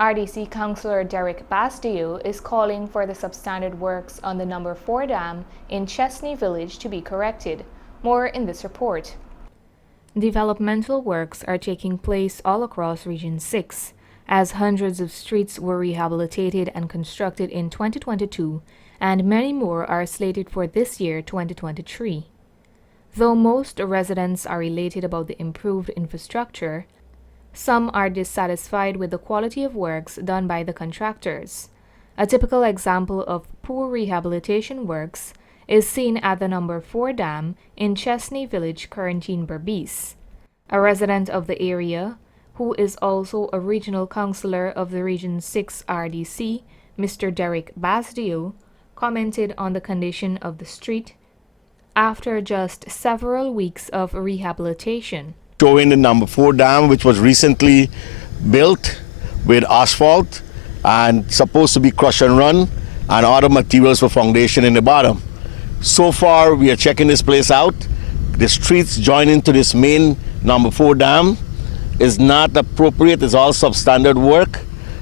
RDC Councillor Derek Basdio is calling for the substandard works on the No.4 dam in Chesney village to be corrected. More in this report. Developmental works are taking place all across Region 6, as hundreds of streets were rehabilitated and constructed in 2022, and many more are slated for this year, 2023. Though most residents are elated about the improved infrastructure, some are dissatisfied with the quality of works done by the contractors. A typical example of poor rehabilitation works is seen at the No.4 dam in Chesney village, Quarantine Berbice. A resident of the area, who is also a regional councillor of the Region 6 RDC, Mr. Derek Basdio, commented on the condition of the street after just several weeks of rehabilitation. Showing the No.4 dam, which was recently built with asphalt and supposed to be crush and run and other materials for foundation in the bottom. So far, we are checking this place out. The streets joining to this main No.4 dam is not appropriate. It's all substandard work.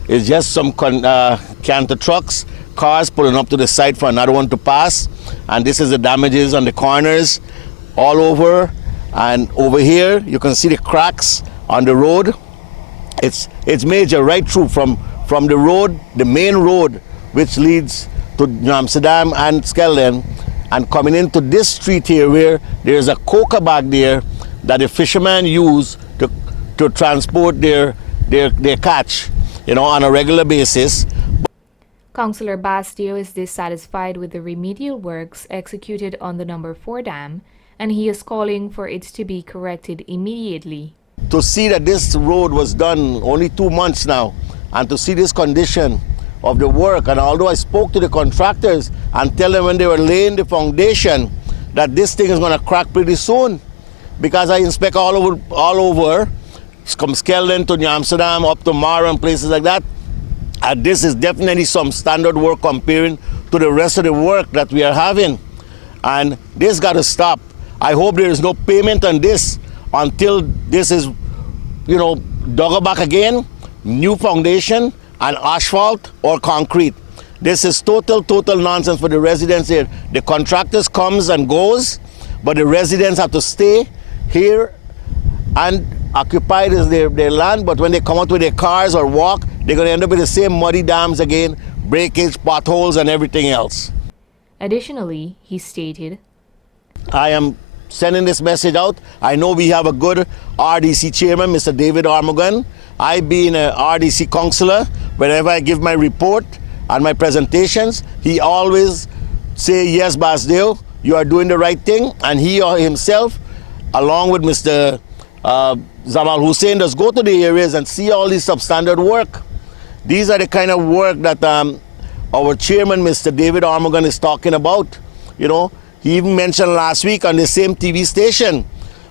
It's just some canter trucks, cars pulling up to the side for another one to pass. And this is the damages on the corners all over. And over here, you can see the cracks on the road. It's major right through from the road, the main road, which leads to Amsterdam and Skelden, and coming into this street here where there's a coca bag there that the fishermen use to transport their catch, on a regular basis. Councillor Basdio is dissatisfied with the remedial works executed on the No.4 dam, and he is calling for it to be corrected immediately. To see that this road was done only 2 months now, and to see this condition of the work, and although I spoke to the contractors and tell them when they were laying the foundation that this thing is going to crack pretty soon, because I inspect all over, from Skelden to New Amsterdam, up to Mara and places like that, and this is definitely some standard work comparing to the rest of the work that we are having, and this got to stop. I hope there is no payment on this until this is, dug back again, new foundation and asphalt or concrete. This is total nonsense for the residents here. The contractors comes and goes, but the residents have to stay here and occupied as their land, but when they come out with their cars or walk, they're going to end up with the same muddy dams again, breakage, potholes and everything else. Additionally, he stated, I am sending this message out. I know we have a good RDC chairman, Mr. David Armagon. I being a RDC councillor, whenever I give my report and my presentations, he always say, yes, Basdio, you are doing the right thing. And he or himself, along with Mr. Zamal Hussein, does go to the areas and see all this substandard work. These are the kind of work that our chairman, Mr. David Armagon, is talking about. He even mentioned last week on the same TV station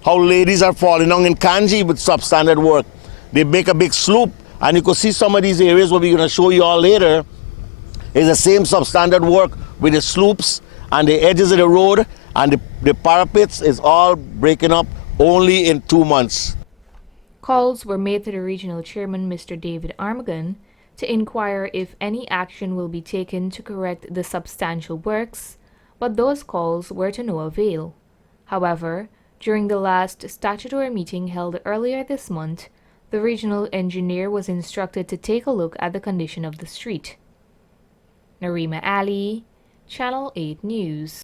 how ladies are falling down in Kanji with substandard work. They make a big sloop, and you can see some of these areas what we're going to show you all later is the same substandard work with the sloops and the edges of the road, and the parapets is all breaking up only in 2 months. Calls were made to the regional chairman, Mr. David Armagon, to inquire if any action will be taken to correct the substantial works, but those calls were to no avail. However, during the last statutory meeting held earlier this month, the regional engineer was instructed to take a look at the condition of the street. Narima Ali, Channel 8 News.